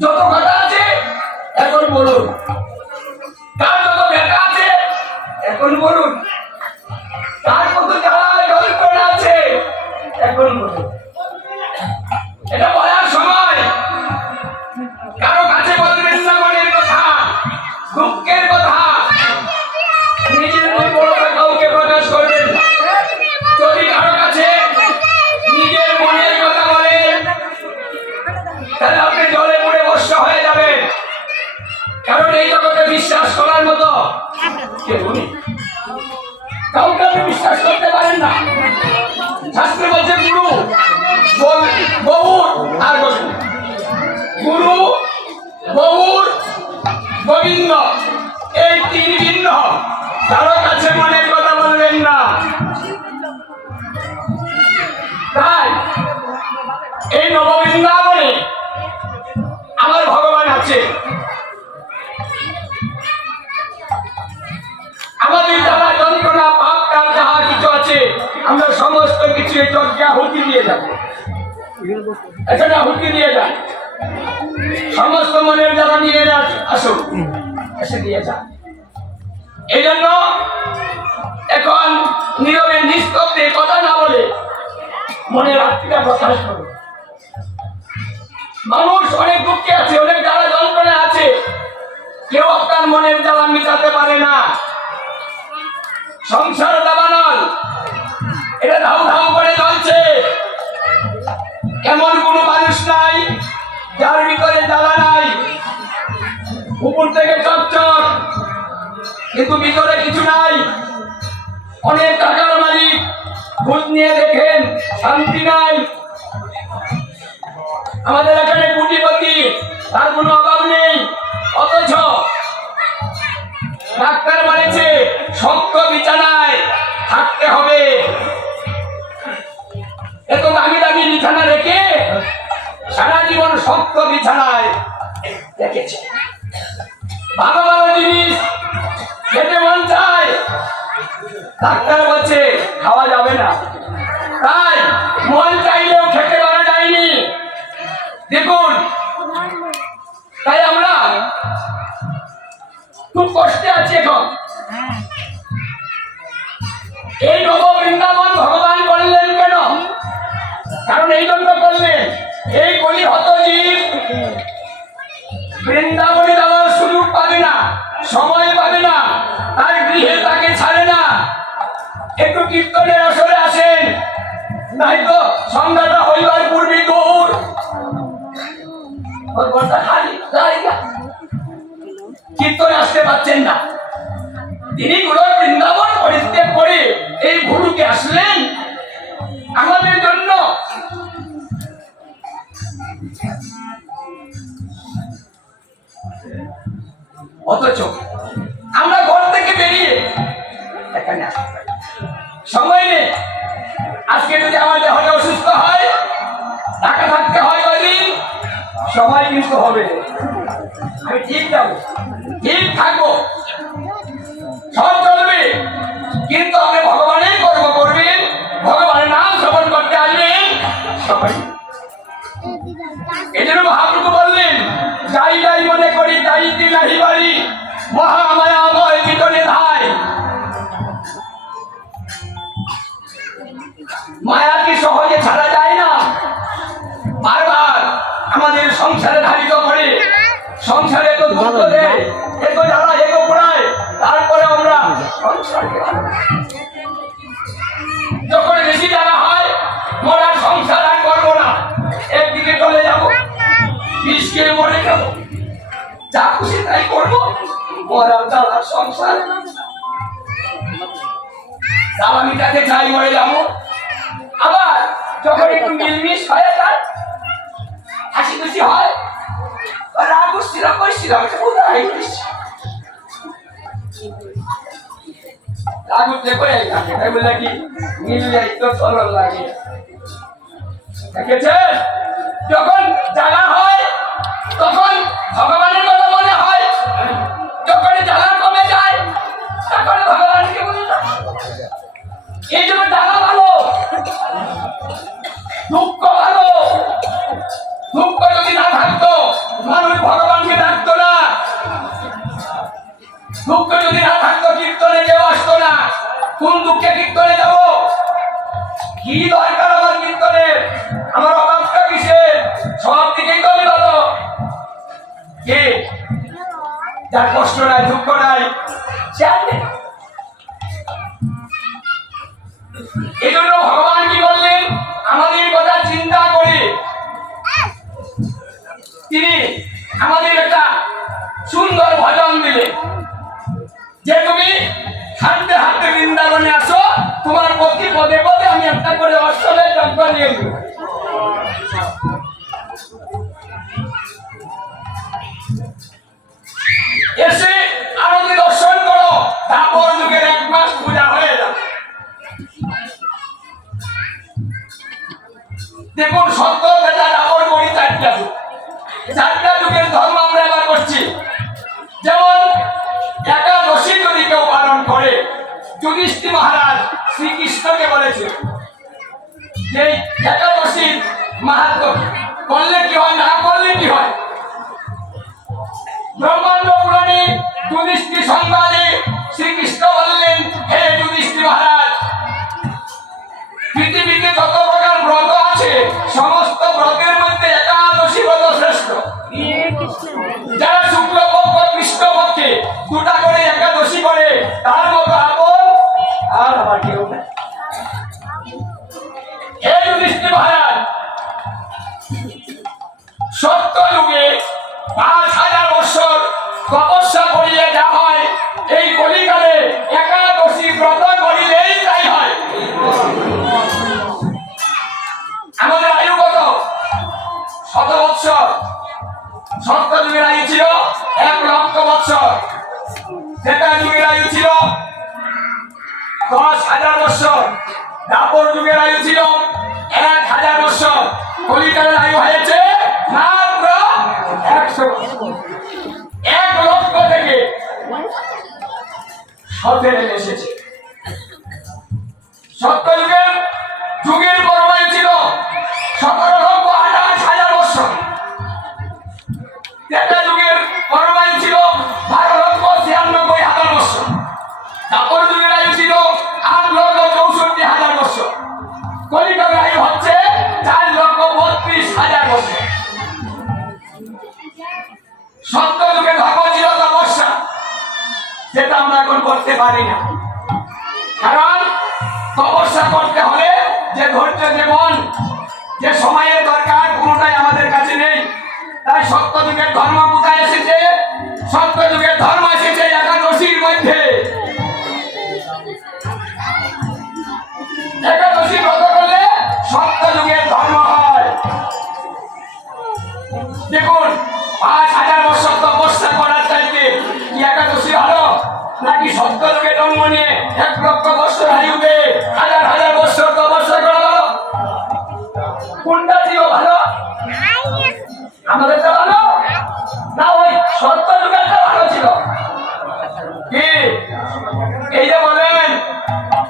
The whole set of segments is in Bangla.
যত এই নববৃন্দাবনে আমার ভগবান আছে। আমাদের যারা যন্ত্রণা, পাপ যাহা কিছু আছে, আমরা সমস্ত কিছু এই যজ্ঞে আহুতি দিয়ে যাব। এখানে আহুতি দিয়ে যান সমস্ত মনের যারা নিয়ে আসুন, এসে দিয়ে যান। এই জন্য এখন নীরবে নিস্তব্ধে কথা না বলে মনের আত্মীয়তা প্রকাশ করুন। মানুষ অনেক দুঃখে আছে, অনেক জ্বালা যন্ত্রণা আছে। কেউ আপনার মনের জ্বালা মিটাতে পারে না। সংসার দাবানল, এটা ধাউ ধাউ করে চলছে। এমন কোন মানুষ নাই, যার ভিতরে জ্বালা নাই। উপর থেকে চকচক, কিন্তু ভিতরে কিছু নাই। অনেক টাকার মালিক, খোঁজ নিয়ে দেখেন, শান্তি নাই। আমাদের এখানে কোটিপতি তার কোনো অভাব নেই। অথচ ডাক্তার বলেছে, শক্ত বিছানায় থাকতে হবে। এত দামি দামি বিছানা রেখে সারা জীবন শক্ত বিছানায় রেখেছে। ভালো ভালো জিনিস খেতে মন চায়। ডাক্তার বলছে, খাওয়া যাবে না। তাই কারণ এই জন্য করলেন এই কলি হত জীব। বৃন্দাবনে যাওয়ার সুযোগ পাবে না, সময় পাবে না, তার গৃহে তাকে ছাড়ে না। একটু কীর্তনের আসরে আসেন। নাই তো সন্ধ্যাটা হইবার পূর্বে ঘরটা কীর্তনে আসতে পারছেন না। তিনি গুরু বৃন্দাবন পরিত্যাগ করে এই ভুরুকে আসলেন। আমাদের জন্য অথচ আমরা ঘর থেকে বেরিয়ে এখানে। সময় নেই। আজকে যদি আমার দেহটা অসুস্থ হয়, ঢাকা থাকতে হয় কদিন সময় কিন্তু হবে। আমি ঠিক যাব। ঠিক থাকব। সব চলবে। কিন্তু আপনি ভগবানের কর্ম করবেন। ভগবানের নাম শ্রবণ করতে আসবেন। সবাই যাই যাই মনে করি তাই দিলাহি বাড়ি। মহামায়াময় বিতনে ধায়। মায়াকে সহজে ছাড়া যায় না? বারবার আমাদের সংসারে ধারিত করে। সংসারে তো দুঃখ দেয় এত জ্বালা এত পোড়ায়। তারপরে আমরা সংসারকে যখন বেশি জ্বালা হয় মোরা সংসার আর করব না। একদিকে চলে যাব বিষকে মরে যাব। যা খুশি তাই করব। মরা জ্বালার সংসার। জ্বালানিটাকে চাই মরে যাব। আবার যখন একটু মিলমিশ হয়ে যায় হাসি খুশি হয়, রাগ করছিলাম এটা কোথায় করছি রাগ উঠলে করে যার কষ্ট নাই, দুঃখ নাই, সে এই জন্য ভগবান কি বললেন? আমাদের কথা চিন্তা করে। তিনি আমাদের একটা সুন্দর ভজন দিলেন। যে তুমি হাঁটতে হাঁটতে বৃন্দাবনে আসো, তোমার প্রতি পদে পদে আমি একটা করে অষ্টমের যজ্ঞ নিয়ে শ্রীকৃষ্ণকে বলেছে যে একাদশী মাহাত্ম। করলে কি হয়, না করলে কি হয়? ব্রহ্মাণ্ড পুরাণে যুধিষ্ঠি সংবাদে শ্রীকৃষ্ণ বললেন, হে যুধিষ্ঠি মহারাজ, পৃথিবীতে যত প্রকার ব্রত আছে, সমস্ত ব্রতের মধ্যে একাদশী ব্রত শ্রেষ্ঠ। যারা শুক্ল পক্ষ কৃষ্ণ পক্ষে দুটা করে একাদশী করে, তার মতো আপন হাজার বছর। দাপর যুগের আয়ু ছিল এক হাজার বছর। কলিকালের আয়ু হয়েছে মাত্র একশো এক লক্ষ থেকে সতেরো এসেছে। সত্য যুগের যুগের পরমায়ু করতে পারি না। কারণ তপস্যা করতে হলে যে ধৈর্য মন, যে সময়ের দরকার কোনোটাই আমাদের কাছে নেই। তাই সত্য যুগের ধর্ম কোথায় এসেছে? সত্য যুগের ধর্ম এক লক্ষ বছর আয়ুতে হাজার হাজার বছর তপস্যা করা কোনটা ছিল ভালো? আমাদের তো ভালো। না, ওই সত্য যুগেরটা ভালো ছিল। কি? এই যে বলেন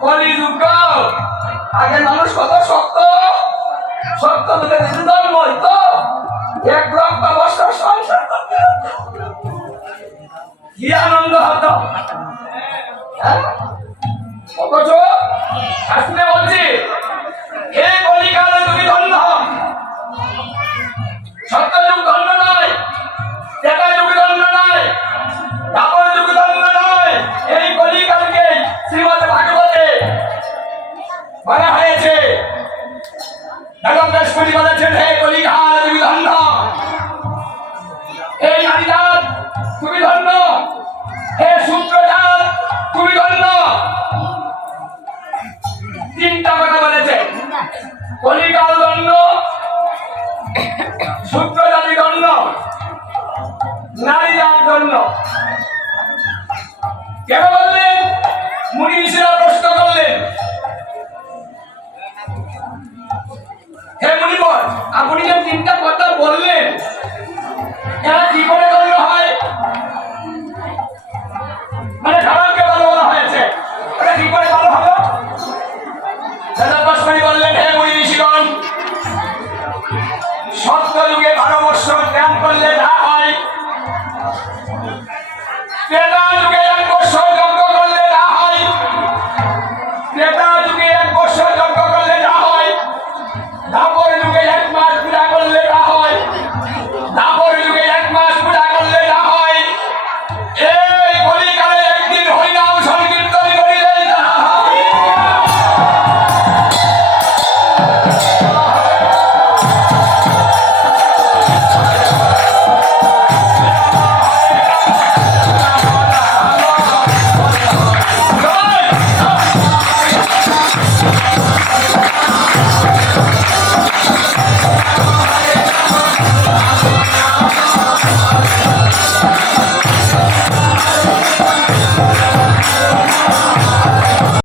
কলিযুগ আগে মানুষ কত শক্ত। শক্ত যুগে জন্ম হইতো এক লক্ষ বছর সংসার কি আনন্দ হতো? হ্যাঁ? অথচ শাস্ত্রে বলছি এই কলিকালে তুমি ধন্য সত্যযুগ জাত কেন